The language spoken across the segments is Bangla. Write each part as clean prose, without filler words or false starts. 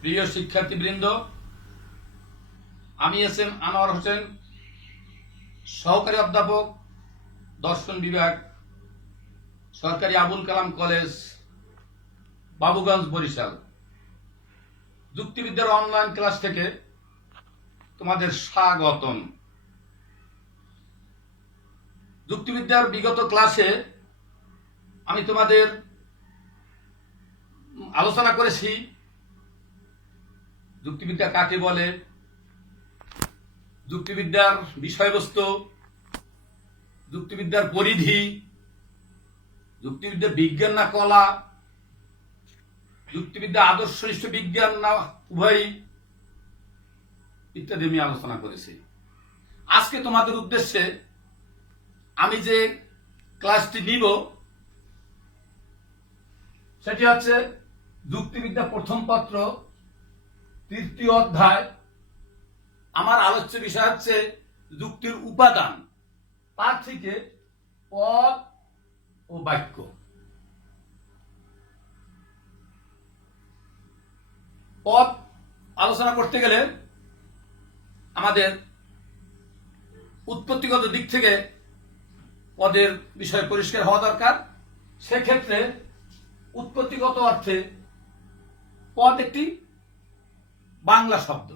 প্রিয় শিক্ষার্থীবৃন্দ, আমি এস এম আনোয়ার হোসেন, সহকারী অধ্যাপক, দর্শন বিভাগ, সরকারি আবুল কালাম কলেজ, বাবুগঞ্জ, বরিশাল। যুক্তিবিদ্যার অনলাইন ক্লাস থেকে তোমাদের স্বাগতম। যুক্তিবিদ্যার বিগত ক্লাসে আমি তোমাদের আলোচনা করেছি যুক্তিবিদ্যা কাকে বলে, যুক্তিবিদ্যার বিষয়বস্তু, যুক্তিবিদ্যার পরিধি, যুক্তিবিদ্যা বিজ্ঞান না কলা, যুক্তিবিদ্যা আদর্শনিষ্ঠ বিজ্ঞান না উভয়, ইত্যাদি আমি আলোচনা করেছি। আজকে তোমাদের উদ্দেশ্যে আমি যে ক্লাসটি নিব সেটি হচ্ছে যুক্তিবিদ্যা প্রথম পত্র, তৃতীয় অধ্যায়। আমার আলোচ্য বিষয় হচ্ছে যুক্তির উপাদান, তার থেকে পদ ও বাক্য। পদ আলোচনা করতে গেলে আমাদের উৎপত্তিগত দিক থেকে পদের বিষয় পরিষ্কার হওয়া দরকার। সেক্ষেত্রে উৎপত্তিগত অর্থে পদ একটি বাংলা শব্দ,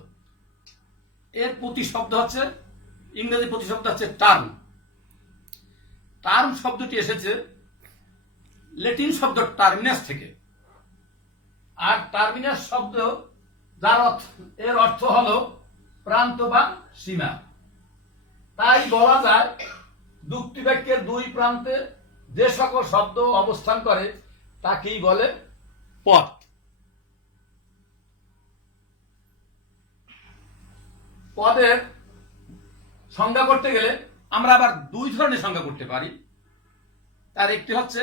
এর প্রতিশব্দ হচ্ছে, ইংরেজি প্রতিশব্দ হচ্ছে টার্ম। টার্ম শব্দটি এসেছে ল্যাটিন শব্দ টার্মিনাস থেকে। আর টার্মিনাস শব্দ যার এর অর্থ হলো প্রান্ত বা সীমা। তাই বলা যায় যুক্তিবাক্যের দুই প্রান্তে যে সকল শব্দ অবস্থান করে তাকেই বলে পদ। পদের সংজ্ঞা করতে গেলে আমরা আবার দুই ধরনের সংজ্ঞা করতে পারি। তার একটি হচ্ছে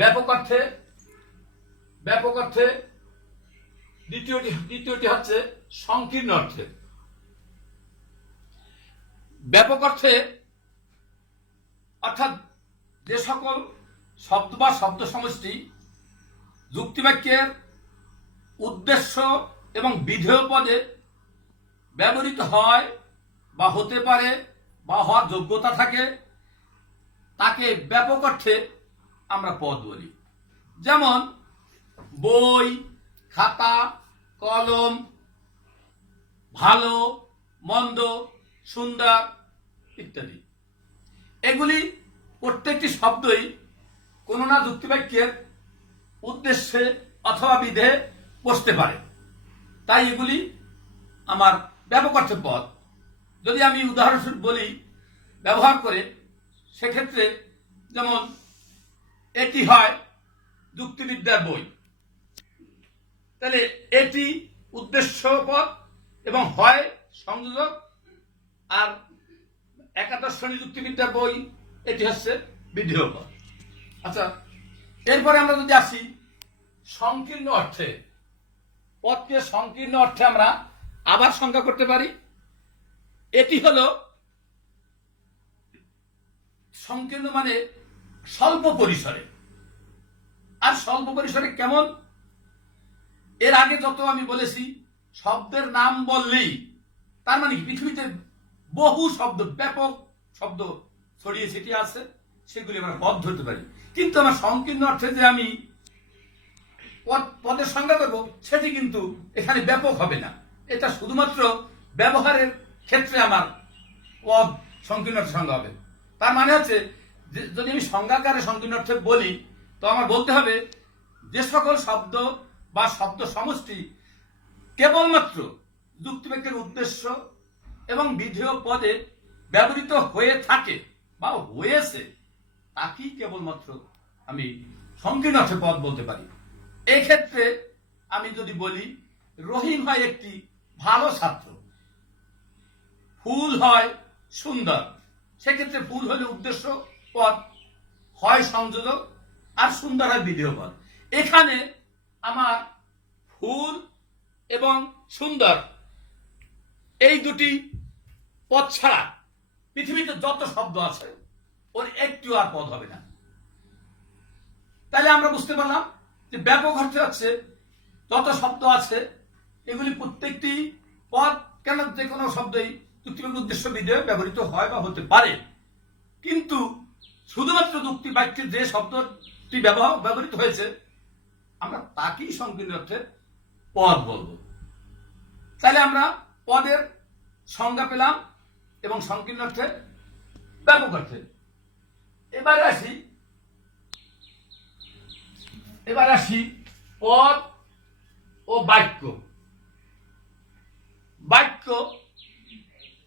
ব্যাপক অর্থে, দ্বিতীয়টি হচ্ছে সংকীর্ণ অর্থে। ব্যাপক অর্থে অর্থাৎ যে সকল শব্দ বা শব্দ সমষ্টি যুক্তিবাক্যের উদ্দেশ্য এবং বিধেয় পদে ব্যবহৃত হয় বা হতে পারে বা হওয়ার যোগ্যতা থাকে, তাকে ব্যাপক অর্থে আমরা পদ বলি। যেমন বই, খাতা, কলম, ভালো, মন্দ, সুন্দর ইত্যাদি। এগুলি প্রত্যেকটি শব্দই কোনো না যুক্তিবাক্যের উদ্দেশ্যে অথবা বিধে বসতে পারে, তাই এগুলি আমার ব্যাপক অর্থে পদ। যদি আমি উদাহরণস্বরূপ বলি ব্যবহার করে, সেক্ষেত্রে যেমন এটি হয় যুক্তিবিদ্যার বই, তাহলে এটি উদ্দেশ্য পদ এবং হয় সংযোজক। আর একাদশ শ্রেণী যুক্তিবিদ্যার বই, এটি হচ্ছে বিধেয় পদ। আচ্ছা, এরপরে আমরা যদি আসি সংকীর্ণ অর্থে, পদকে সংকীর্ণ অর্থে আমরা আবার সংজ্ঞা করতে পারি। এটি হলো সংকীর্ণ মানে স্বল্প পরিসরে। আর স্বল্প পরিসরে কেমন? এর আগে যত আমি বলেছি, শব্দের নাম বললেই তার মানে পৃথিবীতে বহু শব্দ, ব্যাপক শব্দ ছড়িয়ে ছিটিয়ে আছে, সেগুলি আমরা পদ ধরতে পারি। কিন্তু আমার সংকীর্ণ অর্থে যে আমি পদের সংজ্ঞা করব, সেটি কিন্তু এখানে ব্যাপক হবে না। এটা শুধুমাত্র ব্যবহারের ক্ষেত্রে আমার পদ সংকীর্ণ অর্থে সংজ্ঞা হবে। তার মানে হচ্ছে যদি আমি সংজ্ঞাকারে সংকীর্ণ অর্থে বলি, তো আমার বলতে হবে যে সকল শব্দ বা শব্দ সমষ্টি কেবলমাত্র যুক্তিবাক্যের উদ্দেশ্য এবং বিধেয় পদে ব্যবহৃত হয়ে থাকে বা হয়েছে, তাকেই কেবলমাত্র আমি সংকীর্ণ অর্থে পদ বলতে পারি। এই ক্ষেত্রে আমি যদি বলি রহিম হয় একটি ভালো ছাত্র, ফুল হয় সুন্দর, সেক্ষেত্রে ফুল হলে উদ্দেশ্য পদ, হয় সংযোজক, আর সুন্দর হয় বিধেয় পদ। এখানে আমার ফুল এবং সুন্দর এই দুটি পদ ছাড়া পৃথিবীতে যত শব্দ আছে ওর একটু আর পদ হবে না। তাহলে আমরা বুঝতে পারলাম যে ব্যাপক অর্থে হচ্ছে যত শব্দ আছে এগুলি প্রত্যেকটি পদ কেন যে কোনো শব্দই যুক্তিবাক্য উদ্দেশ্য বিধেয় ব্যবহৃত হয় বা হতে পারে, কিন্তু শুধুমাত্র যুক্তি বাক্যে যে শব্দটি ব্যবহৃত হয়েছে আমরা তাকেই সংকীর্ণ অর্থে পদ বলবো। তাহলে আমরা পদের সংজ্ঞা পেলাম এবং সংকীর্ণ অর্থে ব্যাপক অর্থে। এবার আসি পদ ও বাক্য। বাক্য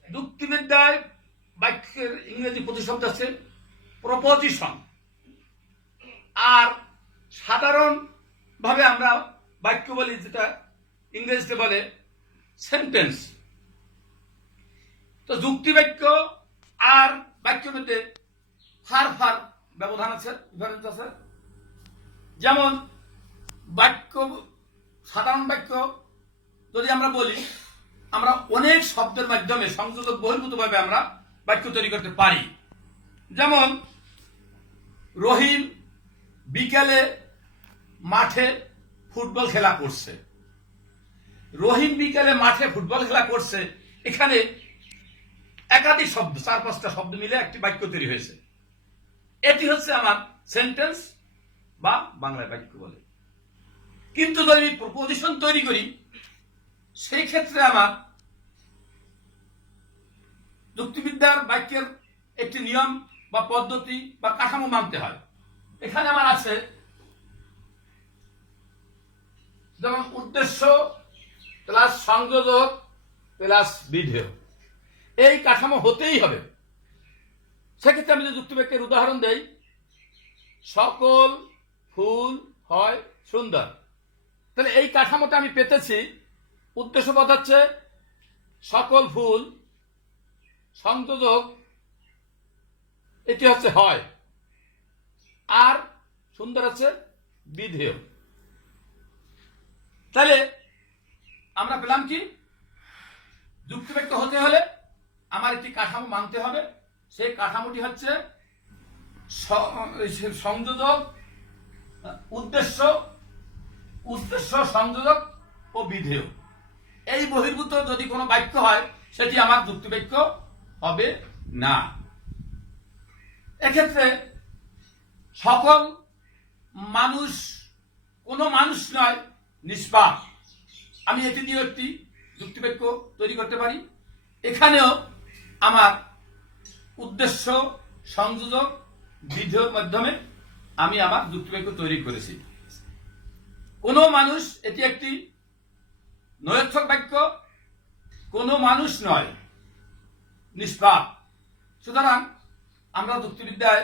যুক্তিবিদ্যায় বাক্যের ইংরেজি প্রতিশব্দ আছে প্রপোজিশন, আর সাধারণ ভাবে আমরা বাক্য বলি যেটা ইংরেজিতে বলে সেন্টেন্স। তো যুক্তি বাক্য আর বাক্যের মধ্যে ফার ব্যবধান আছে, ডিফারেন্স আছে। যেমন বাক্য, সাধারণ বাক্য যদি আমরা বলি, আমরা অনেক শব্দের মাধ্যমে সংযোজক বহির্ভূতভাবে আমরা বাক্য তৈরি করতে পারি। যেমন রহিম বিকেলে মাঠে ফুটবল খেলা করছে। রহিম বিকেলে মাঠে ফুটবল খেলা করছে, এখানে একাধিক শব্দ, 4-5টা শব্দ মিলে একটি বাক্য তৈরি হয়েছে। এটি হচ্ছে আমার সেন্টেন্স বা বাংলায় বাক্য বলে। কিন্তু যদি আমি প্রপোজিশন তৈরি করি, সেই ক্ষেত্রে আমার যুক্তিবিদ্যার বাক্যের একটি নিয়ম বা পদ্ধতি বা কাঠামো মানতে হয়। এখানে আমার আছে যেমন উদ্দেশ্য প্লাস সংযোজক প্লাস বিধেয়, এই কাঠামো হতেই হবে। সেক্ষেত্রে আমি যদি যুক্তিবাক্যের উদাহরণ দেই, সকল ফুল হয় সুন্দর, তাহলে এই কাঠামোটা আমি পেতেছি। উদ্দেশ্য পদ হচ্ছে সকল ফুল, সংযোজক এটি হচ্ছে হয়, আর সুন্দর হচ্ছে বিধেয়। তাহলে আমরা পেলাম কি, যুক্তিবাক্য হতে হলে আমার একটি কাঠামো মানতে হবে। সেই কাঠামোটি হচ্ছে সংযোজক, উদ্দেশ্য, সংযোজক ও বিধেয়। এই বহির্ভূত যদি কোনো বাক্য হয় সেটি আমার যুক্তিবাক্য হবে না। এক্ষেত্রে সকল মানুষ, কোনো মানুষ নয়, নিষ্পাপ, আমি এটি দিয়ে একটি যুক্তিবাক্য তৈরি করতে পারি। এখানেও আমার উদ্দেশ্য, সংযোজক, বিধেয়র মাধ্যমে আমি আমার যুক্তিবাক্য তৈরি করেছি। কোনো মানুষ, এটি একটি নৈর্থক বাক্য, কোনো মানুষ নয়, নিষ্পাপ। সুতরাং আমরা যুক্তিবিদ্যায়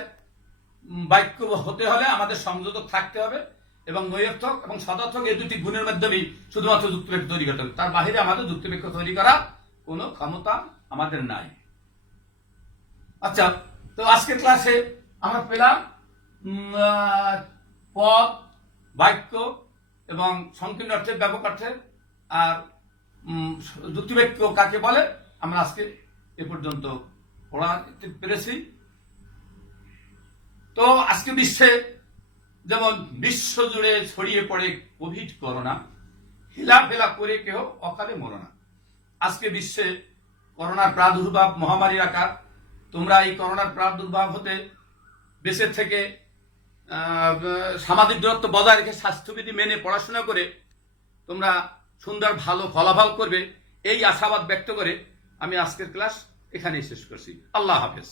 বাক্য হতে হলে আমাদের সংযোজক থাকতে হবে এবং নৈর্থক এবং সদার্থক এই দুটি গুণের মাধ্যমেই শুধুমাত্র যুক্তিবাক্য তৈরি করতে হবে। তার বাহিরে আমাদের যুক্তিবাক্য তৈরি করার কোনো ক্ষমতা আমাদের নাই। আচ্ছা, তো আজকের ক্লাসে আমরা পেলাম পদ, বাক্য এবং সংকীর্ণ অর্থে, ব্যাপক অর্থে, আর যুক্তিবাক্য কাকে বলে আমরা আজকে এ পর্যন্ত পড়াতে পেরেছি। তো আজকে বিশ্বে যেমন বিশ্ব জুড়ে ছড়িয়ে পড়ে কোভিড করোনা, হিলাফেলা করে কেউ অকালে মরো না। আজকে বিশ্বে করোনার প্রাদুর্ভাব মহামারীর আকার। তোমরা এই করোনার প্রাদুর্ভাব হতে বেঁচে থেকে সামাজিক দূরত্ব বজায় রেখে স্বাস্থ্যবিধি মেনে পড়াশোনা করে তোমরা সুন্দর ভালো ফলাফল করবে, এই আশাবাদ ব্যক্ত করে আমি আজকের ক্লাস এখানেই শেষ করছি। আল্লাহ হাফেজ।